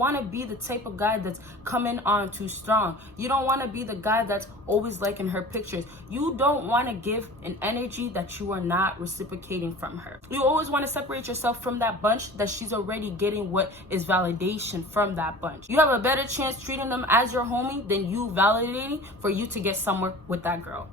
want to be the type of guy that's coming on too strong. You don't want to be the guy that's always liking her pictures. You don't want to give an energy that you are not reciprocating from her. You always want to separate yourself from that bunch that she's already getting what is validation from that bunch. You have a better chance treating them as your homie than you validating for you to get somewhere with that girl.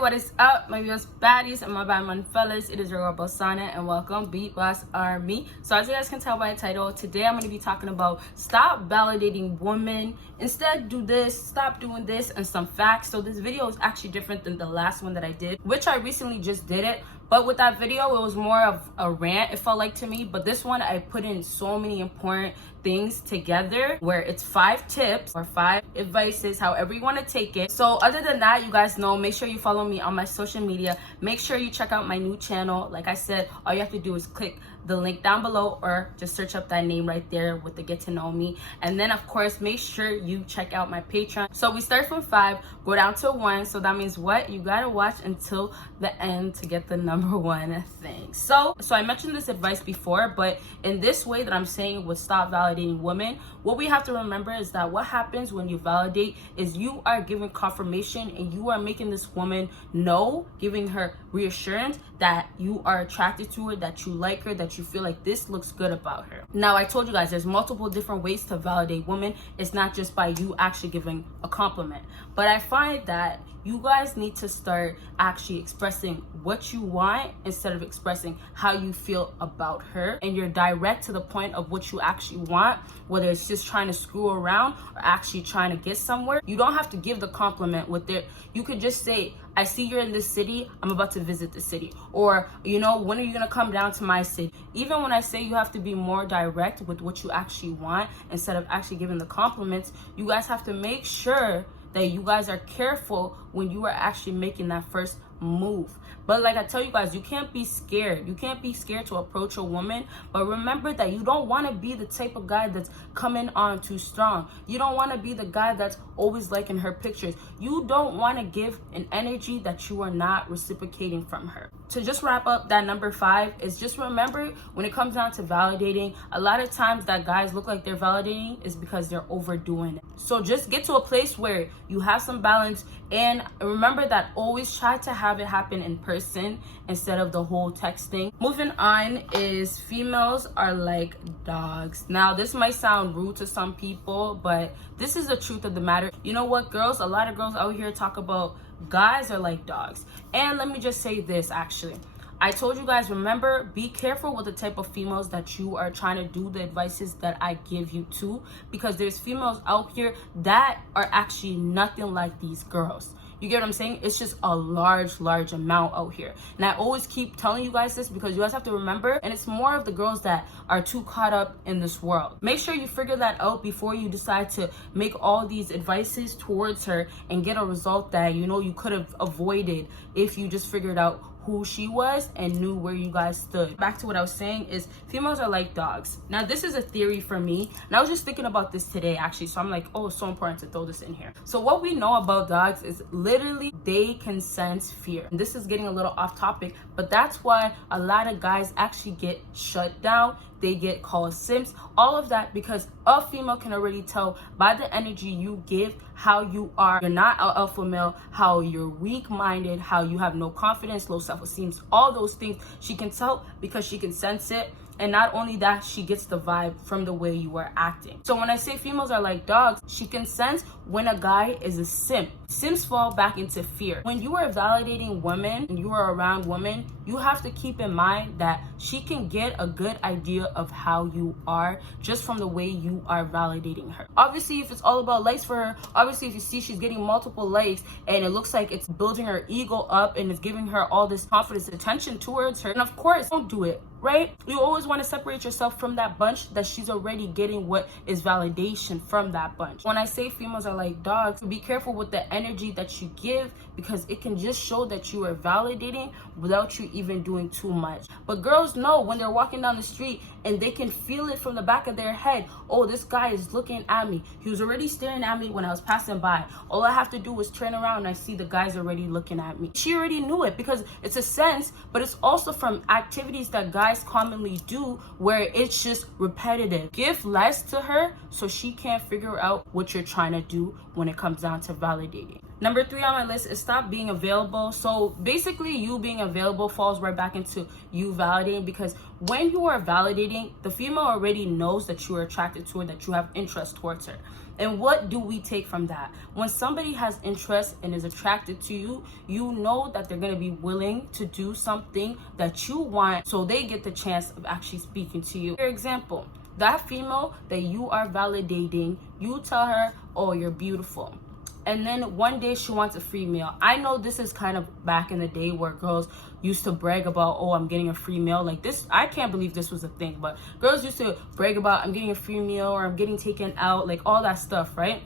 What is up, my viewers, baddies, and my bad man fellas? It is your girl Bosana, and welcome BBossArmy. So as you guys can tell by the title, today I'm going to be talking about stop validating women. Instead, do this, stop doing this, and some facts. So this video is actually different than the last one that I did, which I recently just did it. But with that video, it was more of a rant, it felt like to me. But this one, I put in so many important things together where it's 5 tips or 5 advices, however you want to take it. So other than that, you guys know, make sure you follow me on my social media. Make sure you check out my new channel. Like I said, all you have to do is click the link down below or just search up that name right there with the get to know me. And then of course, make sure you check out my Patreon. So we start from 5, go down to 1. So that means what? You gotta watch until the end to get the number 1 thing. So I mentioned this advice before, but in this way that I'm saying with stop validating women, what we have to remember is that what happens when you validate is you are giving confirmation and you are making this woman know, giving her reassurance that you are attracted to her, that you like her, that you feel like this looks good about her. Now, I told you guys there's multiple different ways to validate women. It's not just by you actually giving a compliment. But I find that you guys need to start actually expressing what you want instead of expressing how you feel about her. And you're direct to the point of what you actually want, whether it's just trying to screw around or actually trying to get somewhere. You don't have to give the compliment with it. You could just say, I see you're in this city, I'm about to visit the city. Or, you know, when are you gonna come down to my city? Even when I say you have to be more direct with what you actually want instead of actually giving the compliments, you guys have to make sure that you guys are careful when you are actually making that first move. But like I tell you guys, you can't be scared. You can't be scared to approach a woman. But remember that you don't want to be the type of guy that's coming on too strong. You don't want to be the guy that's always liking her pictures. You don't want to give an energy that you are not reciprocating from her. To just wrap up that number 5 is just remember when it comes down to validating, a lot of times that guys look like they're validating is because they're overdoing it. So just get to a place where you have some balance, and remember that always try to have it happen in person instead of the whole texting. Moving on is females are like dogs. Now this might sound rude to some people, but this is the truth of the matter. You know what, girls, a lot of girls out here talk about guys are like dogs. And let me just say this, actually. I told you guys, remember, be careful with the type of females that you are trying to do the advices that I give you to, because there's females out here that are actually nothing like these girls. You get what I'm saying? It's just a large amount out here. And I always keep telling you guys this because you guys have to remember, and it's more of the girls that are too caught up in this world. Make sure you figure that out before you decide to make all these advices towards her and get a result that you know you could have avoided if you just figured out who she was and knew where you guys stood. Back to what I was saying is females are like dogs. Now this is a theory for me, and I was just thinking about this today actually, so I'm like, oh, it's so important to throw this in here. So what we know about dogs is literally they can sense fear. And this is getting a little off topic, but that's why a lot of guys actually get shut down. They get called simps, all of that because a female can already tell by the energy you give how you are. You're not an alpha male, how you're weak-minded, how you have no confidence, low self-esteem, all those things. She can tell because she can sense it. And not only that, she gets the vibe from the way you are acting. So when I say females are like dogs, she can sense when a guy is a simp. Simps fall back into fear. When you are validating women and you are around women, you have to keep in mind that she can get a good idea of how you are just from the way you are validating her. Obviously, if it's all about likes for her, obviously if you see she's getting multiple likes and it looks like it's building her ego up and it's giving her all this confidence, attention towards her, and of course, don't do it. Right? You always want to separate yourself from that bunch that she's already getting what is validation from that bunch. When I say females are like dogs, be careful with the energy that you give because it can just show that you are validating without you even doing too much. But girls know when they're walking down the street and they can feel it from the back of their head, oh, this guy is looking at me. He was already staring at me when I was passing by. All I have to do is turn around and I see the guy's already looking at me. She already knew it because it's a sense, but it's also from activities that guys commonly do where it's just repetitive. Give less to her so she can't figure out what you're trying to do when it comes down to validating. Number 3 on my list is stop being available. So basically, you being available falls right back into you validating, because when you are validating, the female already knows that you are attracted to her, that you have interest towards her. And what do we take from that? When somebody has interest and is attracted to you, you know that they're going to be willing to do something that you want, so they get the chance of actually speaking to you. For example, that female that you are validating, you tell her, oh, you're beautiful. And then one day she wants a free meal. I know this is kind of back in the day where girls used to brag about, oh, I'm getting a free meal. Like this, I can't believe this was a thing, but girls used to brag about, I'm getting a free meal or I'm getting taken out, like all that stuff, right?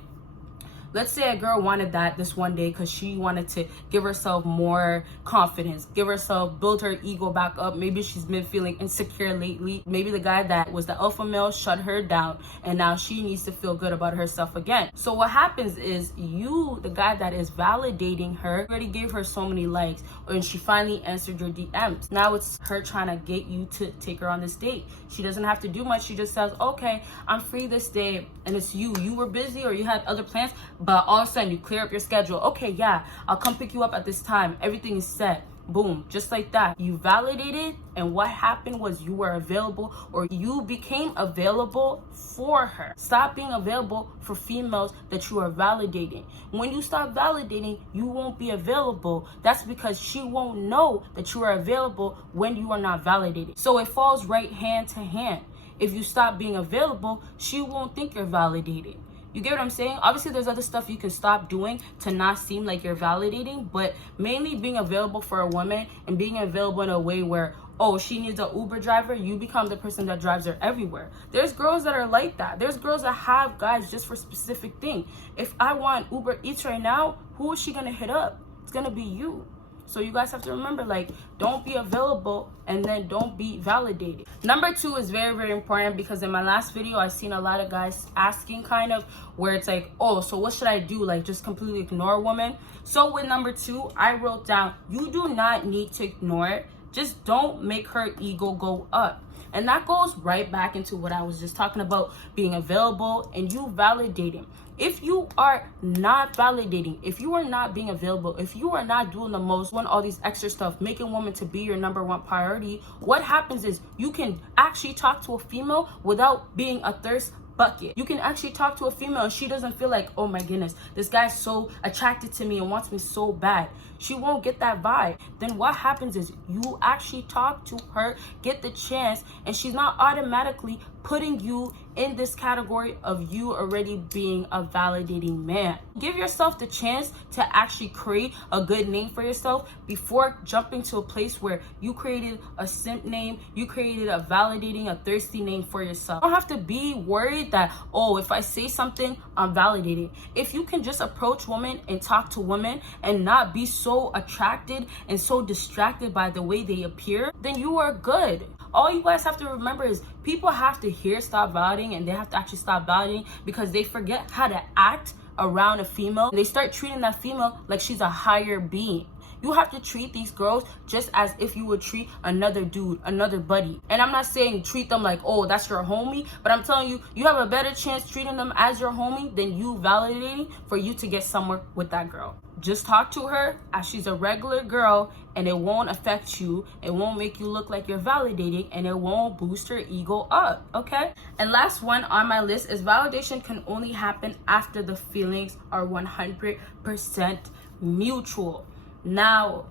Let's say a girl wanted that this one day because she wanted to give herself more confidence, give herself, build her ego back up. Maybe she's been feeling insecure lately. Maybe the guy that was the alpha male shut her down and now she needs to feel good about herself again. So what happens is you, the guy that is validating her, already gave her so many likes and she finally answered your DMs. Now it's her trying to get you to take her on this date. She doesn't have to do much. She just says, okay, I'm free this day. And it's you. You were busy or you had other plans, but all of a sudden you clear up your schedule. Okay, yeah, I'll come pick you up at this time. Everything is set. Boom, just like that. You validated, and what happened was you were available, or you became available for her. Stop being available for females that you are validating. When you stop validating, you won't be available. That's because she won't know that you are available when you are not validated. So it falls right hand to hand. If you stop being available, she won't think you're validated. You get what I'm saying? Obviously, there's other stuff you can stop doing to not seem like you're validating, but mainly being available for a woman and being available in a way where, oh, she needs an Uber driver, you become the person that drives her everywhere. There's girls that are like that. There's girls that have guys just for specific thing. If I want Uber Eats right now, who is she gonna hit up? It's gonna be you. So you guys have to remember, like, don't be available and then don't be validated. Number 2 is very, very important, because in my last video, I seen a lot of guys asking kind of where it's like, oh, so what should I do? Like, just completely ignore a woman. So with number 2, I wrote down, you do not need to ignore it. Just don't make her ego go up. And that goes right back into what I was just talking about, being available and you validating. If you are not validating, if you are not being available, if you are not doing the most, doing all these extra stuff, making women to be your number 1 priority, what happens is you can actually talk to a female without being a thirst bucket. You can actually talk to a female and she doesn't feel like, oh my goodness, this guy's so attracted to me and wants me so bad. She won't get that vibe. Then what happens is you actually talk to her, get the chance, and she's not automatically putting you in this category of you already being a validating man. Give yourself the chance to actually create a good name for yourself before jumping to a place where you created a simp name, you created a validating, a thirsty name for yourself. You don't have to be worried that, oh, if I say something, I'm validating. If you can just approach women and talk to women and not be so attracted and so distracted by the way they appear, then you are good. All you guys have to remember is people have to hear stop validating, and they have to actually stop validating because they forget how to act around a female. They start treating that female like she's a higher being. You have to treat these girls just as if you would treat another dude, another buddy. And I'm not saying treat them like, oh, that's your homie, but I'm telling you, you have a better chance treating them as your homie than you validating for you to get somewhere with that girl. Just talk to her as she's a regular girl, and it won't affect you. It won't make you look like you're validating, and it won't boost your ego up, okay? And last one on my list is validation can only happen after the feelings are 100% mutual. Now,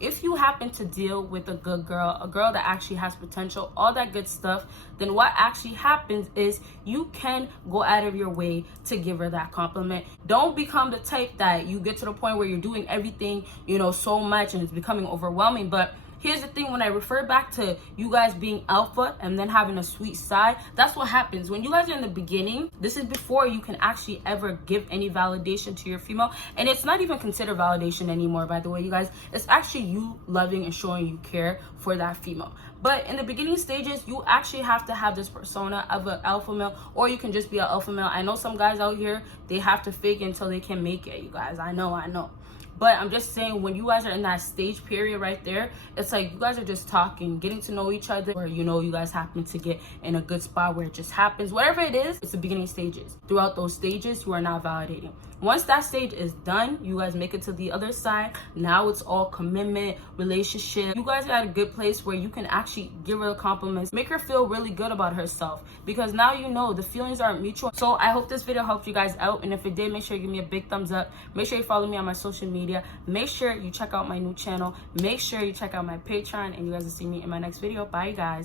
if you happen to deal with a good girl, a girl that actually has potential, all that good stuff, then what actually happens is you can go out of your way to give her that compliment. Don't become the type that you get to the point where you're doing everything, so much and it's becoming overwhelming. But here's the thing, when I refer back to you guys being alpha and then having a sweet side, that's what happens when you guys are in the beginning. This is before you can actually ever give any validation to your female, and it's not even considered validation anymore, by the way, you guys. It's actually you loving and showing you care for that female. But in the beginning stages, you actually have to have this persona of an alpha male, or you can just be an alpha male. I know some guys out here, they have to fake until they can make it, you guys. I know. But I'm just saying, when you guys are in that stage period right there, it's like you guys are just talking, getting to know each other, or you know, you guys happen to get in a good spot where it just happens. Whatever it is, it's the beginning stages. Throughout those stages, you are not validating. Once that stage is done, you guys make it to the other side. Now it's all commitment, relationship. You guys are at a good place where you can actually give her compliments, make her feel really good about herself, because now you know the feelings aren't mutual. So I hope this video helped you guys out, and if it did, make sure you give me a big thumbs up. Make sure you follow me on my social media. Make sure you check out my new channel. Make sure you check out my Patreon, and you guys will see me in my next video. Bye, you guys.